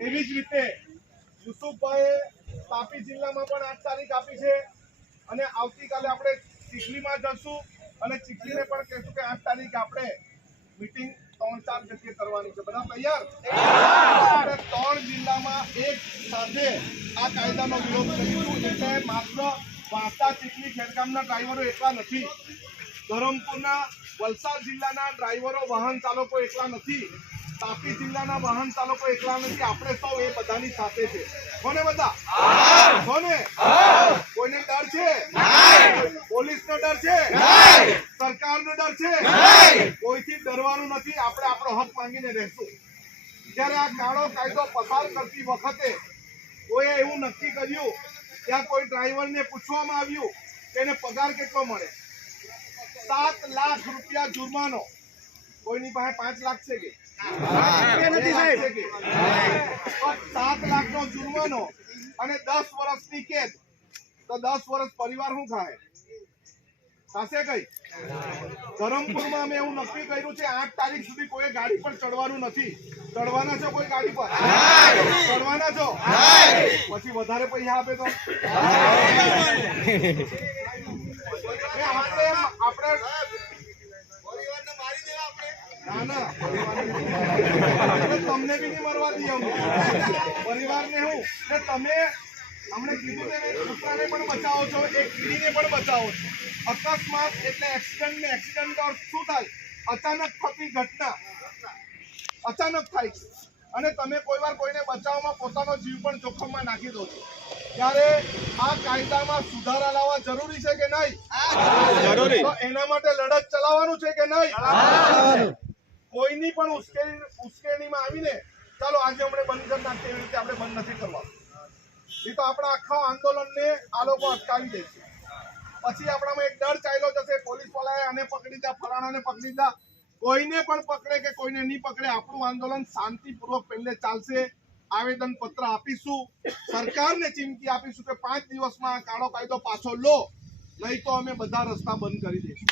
એવી જ રીતે યુસુફભાઈએ તાપી જિલ્લામાં પણ 8 તારીખ આપી છે અને આવતીકાલે આપણે ચીખલીમાં જશું અને ચીખલીને પણ કહેશું કે 8 તારીખે આપણે મીટિંગ 3-4 જગ્યાએ કરવાની છે. બધા તૈયાર? આપણે 3 જિલ્લામાં એક સાથે આ કાયદાનો વિરોધ કરીશું. એટલે માત્ર વાંસદા, ચીખલી, ખેરગામના ડ્રાઈવરો એકલા નથી, ધરમપુરના, વલસાડ જિલ્લાના ડ્રાઈવરો, વાહન ચાલકો એકલા નથી, તાપી જિલ્લાના વાહન ચાલકો એકલા નથી. આપણે સૌ એ બધાની સાથે છે. કોને બધા? કોને? કોઈને ડર છે? પોલીસનો ડર છે? સરકારનો ડર છે? કોઈથી ડરવાનું નથી. આપણે આપણો હક માંગીને રહેશું. જ્યારે આ કાળો કાયદો પસાર કરતી વખતે કોઈએ એવું નક્કી કર્યું, ત્યાં કોઈ ડ્રાઈવરને પૂછવામાં આવ્યું કે એને પગાર કેટલો મળે. 7 લાખ રૂપિયા જુર્માનો. કોઈની પાસે 5 લાખ છે કે 7 લાખનો જુર્માનો અને 10 વર્ષની કેદ. તો 10 વર્ષ પરિવાર શું ખાય? થશે કઈ? ધરમપુરમાં અમે એવું નક્કી કર્યું છે 8 તારીખ સુધી કોઈ ગાડી પર ચડવાનું નથી. ચડવાના છો કોઈ ગાડી પર? ચડવાના છો? પછી વધારે પૈસા આપે તો આપણે તમને બી નહીં મરવા દઈએ અમે. પરિવારને હું તમે અમને કીધું કૂતરાને પણ બચાવો છો, એક કીડીને પણ બચાવો છો. અકસ્માત એટલે એક્સિડન્ટ ને એક્સિડન્ટ નો અર્થ શું થાય? અચાનક થતી ઘટના. અચાનક થાય છે અને તમે કોઈ વાર કોઈને બચાવવામાં પોતાનો જીવ પણ જોખમમાં નાખી દો છો. ત્યારે આ કાયદામાં સુધારા લાવવા જરૂરી છે કે નહીં? જરૂરી. તો એના માટે લડત ચલાવવાનું છે કે નહીં? કોઈની પણ ઉશ્કેરણીમાં આવીને ચાલો આજે આપણે બંધ કરી નાખીએ એવી રીતે આપણે બંધ નથી કરવાનું. એ તો આપણા આખા આંદોલનને આ લોકો અટકાવી દે છે. પછી આપણામાં એક ડર ચાલ્યો જશે, પોલીસ વાળાએ આને પકડી દીધા, ફલાણાને પકડી દીધા. કોઈને પણ પકડે કે કોઈને નહીં પકડે, આપણું આંદોલન શાંતિપૂર્વક પહેલે ચાલશે. આવેદન પત્ર આપીશું, સરકારને ચીમકી આપીશું કે 5 દિવસમાં આ કાળો કાયદો પાછો લો, નહીં તો અમે બધા રસ્તા બંધ કરી દઈશું.